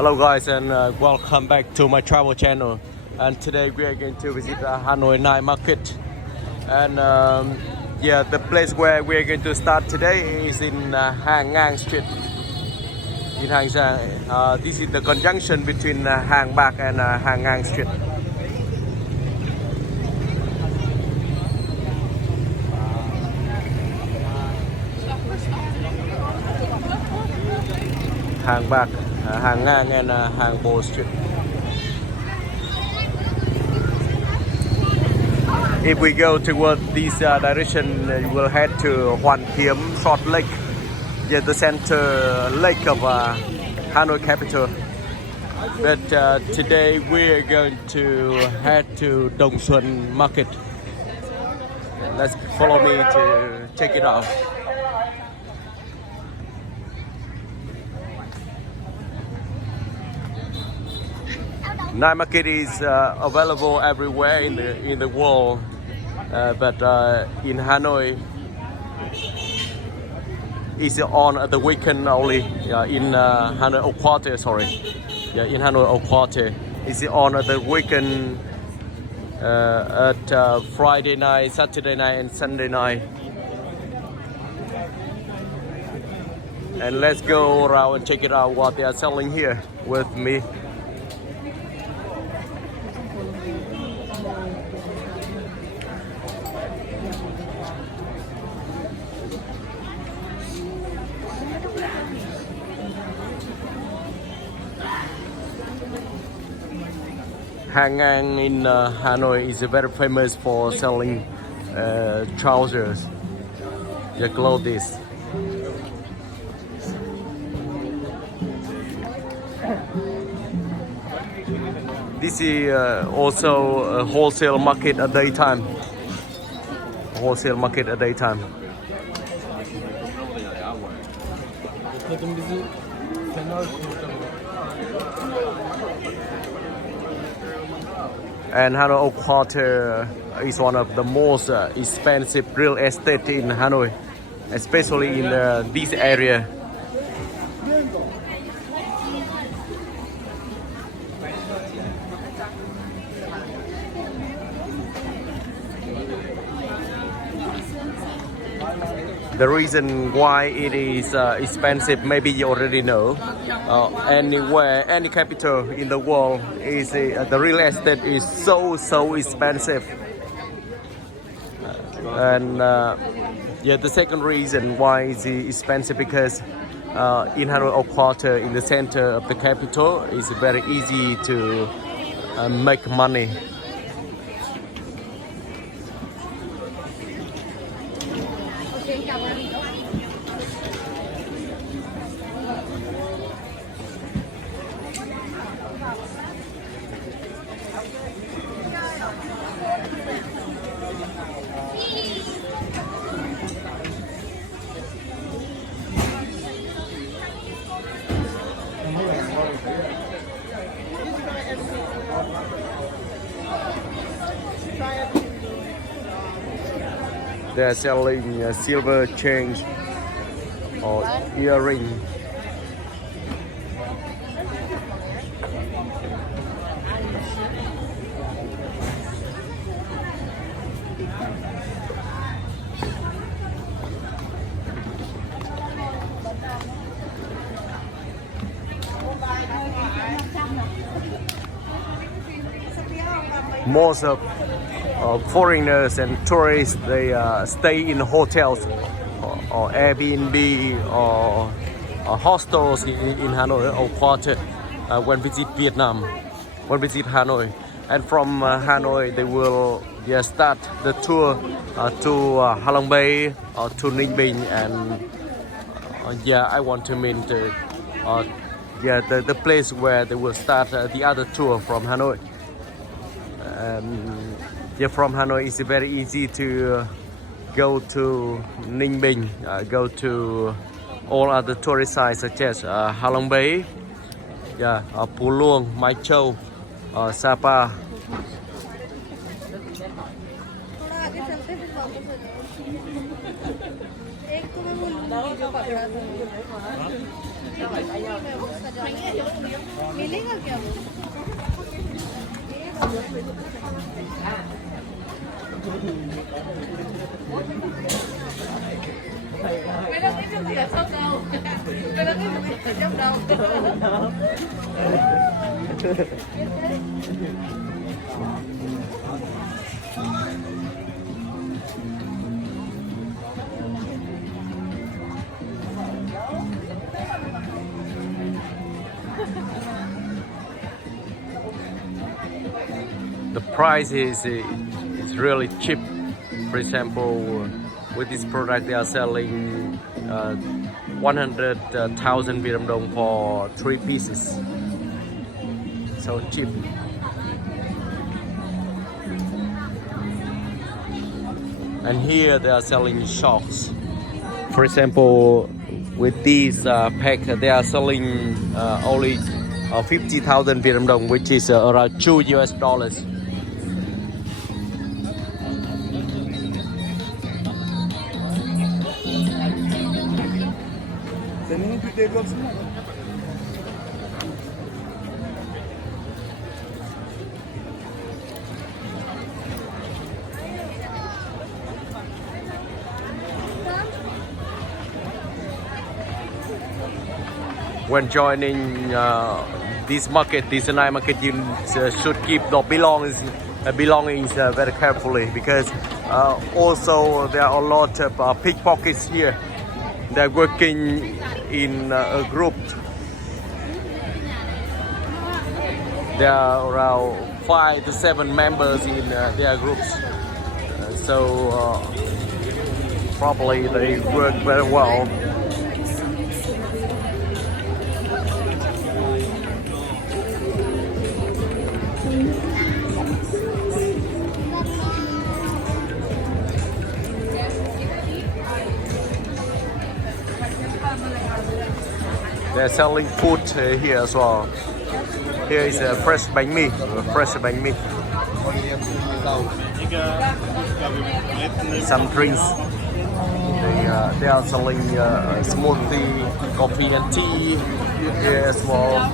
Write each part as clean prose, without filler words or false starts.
Hello guys and welcome back to my travel channel, and today we are going to visit Hanoi Night Market. And the place where we are going to start today is in Hang Ngang Street in Hang Giang. This is the conjunction between Hang Bak and Hang Ngang Street. Hang Bak, Hang Ngang and Hang Bo Street. If we go toward this direction, we will head to Hoan Kiem Short Lake, the center lake of Hanoi capital. But today we are going to head to Dong Xuan Market. Let's follow me to check it out. Night market is available everywhere in the world, but in Hanoi it's on the weekend only. In Hanoi Au Quarter, in Hanoi Au Quarter, it's on the weekend at Friday night, Saturday night, and Sunday night. And let's go around and check it out what they are selling here with me. Hang Ngang in Hanoi is very famous for selling trousers, clothes. This is also a wholesale market at daytime. And Hanoi Au Quarter is one of the most expensive real estate in Hanoi, especially in this area. The reason why it is expensive, maybe you already know. Anywhere, any capital in the world, is the real estate is so expensive. And the second reason why it's expensive because in Hanoi Au Quarter, in the center of the capital, it's very easy to make money. They're selling silver chains or earring. Most of foreigners and tourists, they stay in hotels or Airbnb or hostels in Hanoi Au Quarter when visit Hanoi. And from Hanoi they will start the tour to Halong Bay or to Ninh Bình, and I want to meet the place where they will start the other tour from Hanoi. From Hanoi it's very easy to go to Ninh Bình, go to all other tourist sites such as Halong Bay, Phu Luông, Mai Châu, Sapa. The price is really cheap. For example, with this product they are selling 100,000 Vietnam dong for 3 pieces. So cheap. And here they are selling shocks. For example, with these pack they are selling only 50,000 Vietnam dong, which is around $2 US. When joining this market, this night market, you should keep the belongings very carefully, because also there are a lot of pickpockets here. They're working in a group. There are around 5 to 7 members in their groups. So probably they work very well. They're selling food here as well. Here is fresh bánh mì, Some drinks. They are selling smoothie, coffee and tea here as well.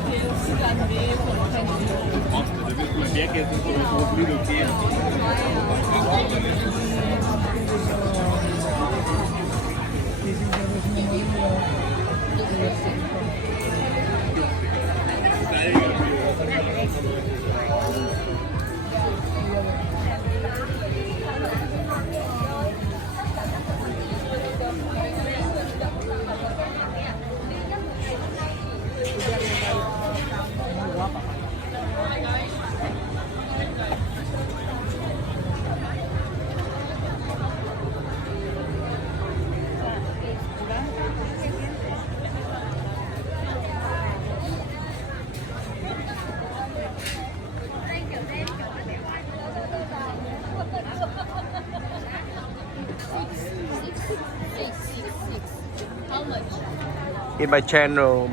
In my channel,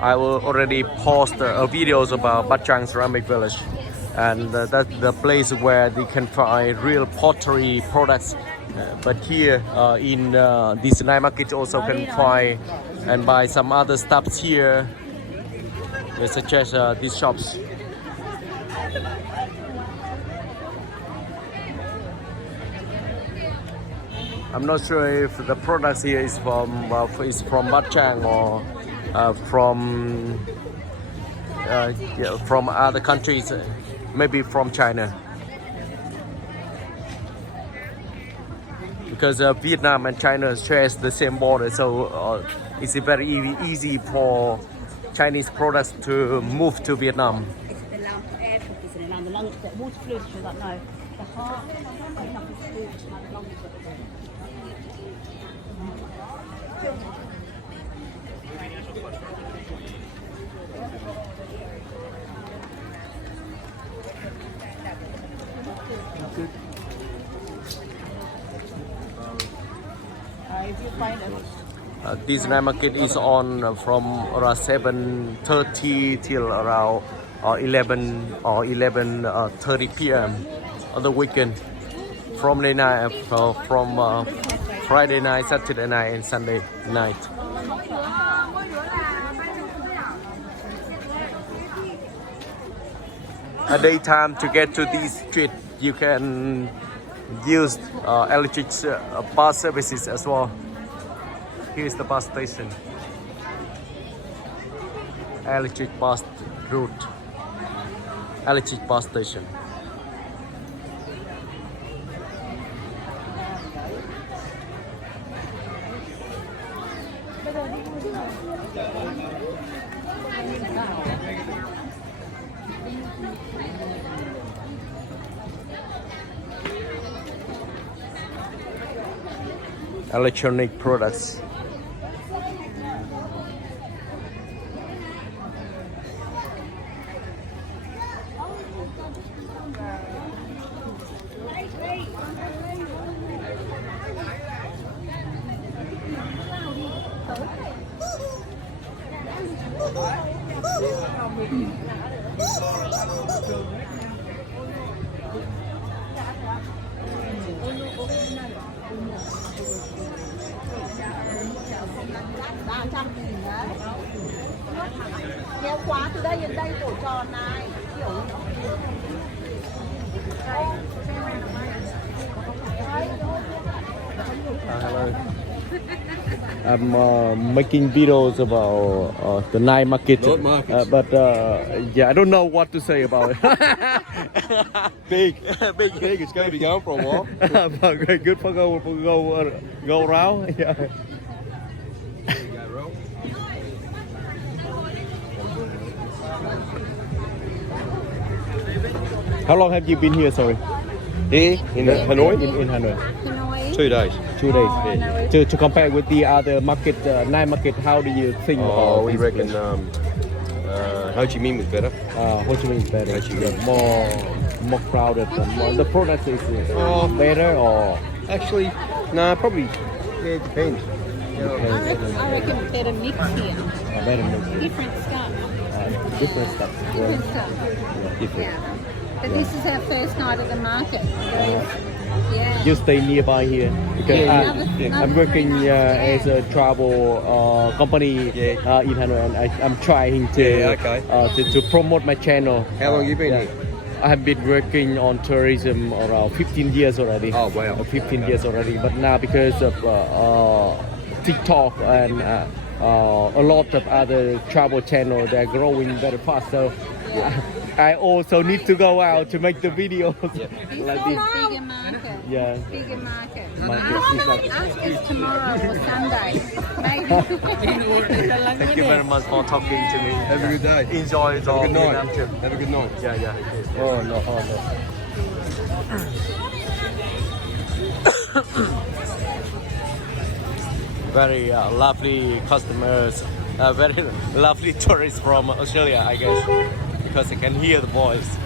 I will already post videos about Bát Tràng Ceramic Village, and that's the place where they can find real pottery products. But here in this night market also can find and buy some other stuffs here, such as these shops. I'm not sure if the products here is from Bát Tràng or from other countries, maybe from China. Because Vietnam and China share the same border, so it's very easy for Chinese products to move to Vietnam. This night market is on from around 7:30 till around 11 or 11:30 p.m. on the weekend. From Friday night, Saturday night, and Sunday night. At daytime, to get to this street, you can use electric bus services as well. Here's the bus station. Electric bus route. Electric bus station. Electronic products. Nhiều quá từ đây đến đây tổ tròn này. Hello. I'm making videos about the night market, but yeah, I don't know what to say about it. Big. It's going to be going for a while. But good for go around. Yeah. How long have you been here? Sorry. Here in Hanoi? In Hanoi. Hanoi. 2 days. 2 days. Yeah. To compare with the other market, night market, how do you think about We this reckon place? Ho Chi Minh was better. Ho Chi Minh is better. Ho Chi Minh. Yeah, more crowded. The product is better or Actually, no, probably. Yeah, it depends. I reckon better mix here. better mix. Different stuff. Different stuff. Different stuff. Different. Yeah. But this is our first night at the market. Yeah. You stay nearby here because I'm working as a travel company in Hanoi, and I'm trying to promote my channel. How long you been here? I have been working on tourism around 15 years already. Oh, wow. 15 years already. But now because of TikTok and a lot of other travel channels, they're growing very fast. So I also need to go out to make the videos like this. Bigger market. Yeah. Bigger market. Market. Ask us tomorrow or Sunday. Maybe. Thank you very much for talking to me. Have a good day. Enjoy the Have a good Vietnam night. trip. Have a good night. Yeah. Oh, no. Very lovely customers, very lovely tourists from Australia, I guess, because I can hear the voice.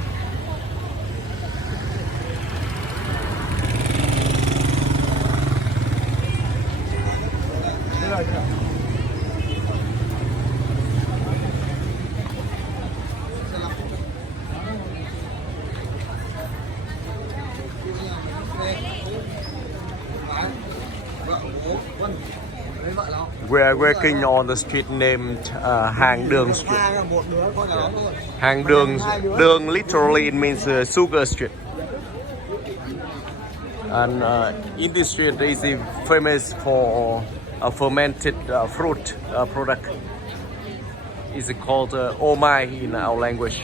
We are working on the street named Hàng Đường Street. Hàng Đường, Đường literally it means sugar street. And in this street is famous for a fermented fruit product. It's called oh my in our language.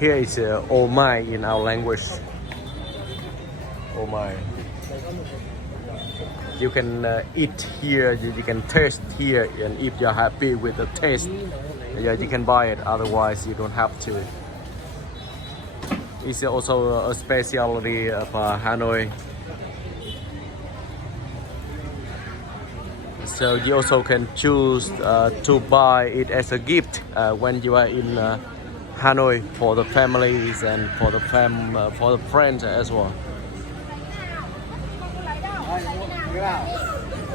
Here is oh my in our language. Oh my. You can eat here, you can taste here, and if you're happy with the taste, you can buy it, otherwise you don't have to. It's also a specialty of Hanoi. So you also can choose to buy it as a gift when you are in Hanoi for the families and for the friends as well.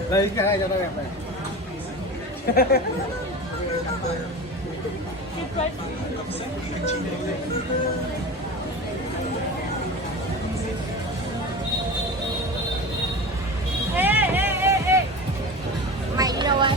Đây cái này cho tôi đẹp này. Mày đi đâu ấy?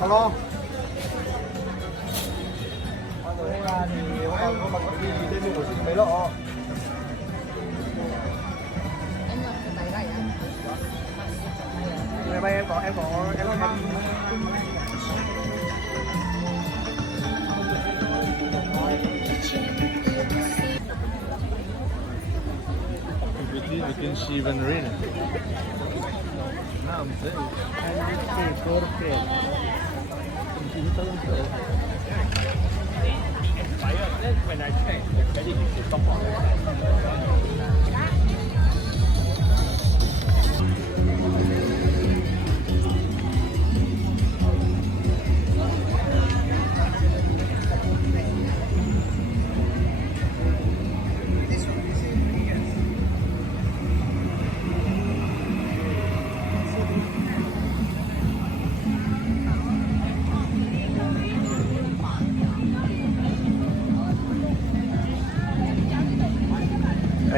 Alo. Mọi người ra thì có bật đi trên đường của chị mấy lọ. Ngày mai em có We can see even rain. No, I'm saying. When I check, the credit is top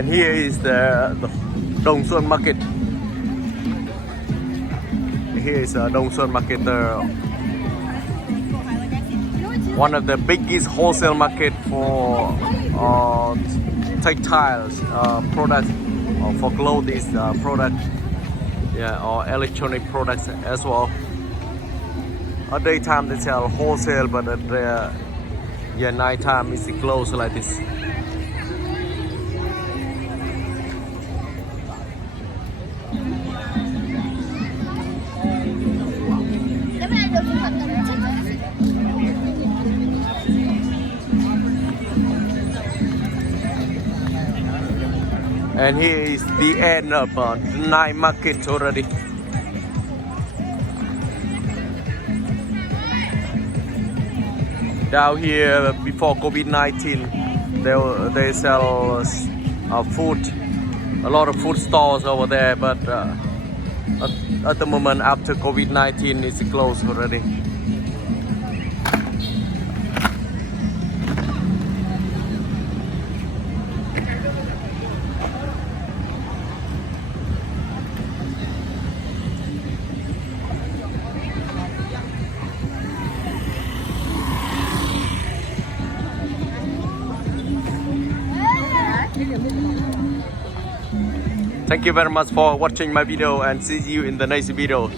And here is the Dong Xuan Market. Here is Dong Xuan Market, one of the biggest wholesale market for textiles products, or for clothes products, yeah, or electronic products as well. At daytime they sell wholesale, but at night time it's closed like this. And here is the end of night market already. Down here, before COVID-19, they sell food, a lot of food stores over there. But at the moment, after COVID-19, it's closed already. Thank you very much for watching my video, and see you in the next videos.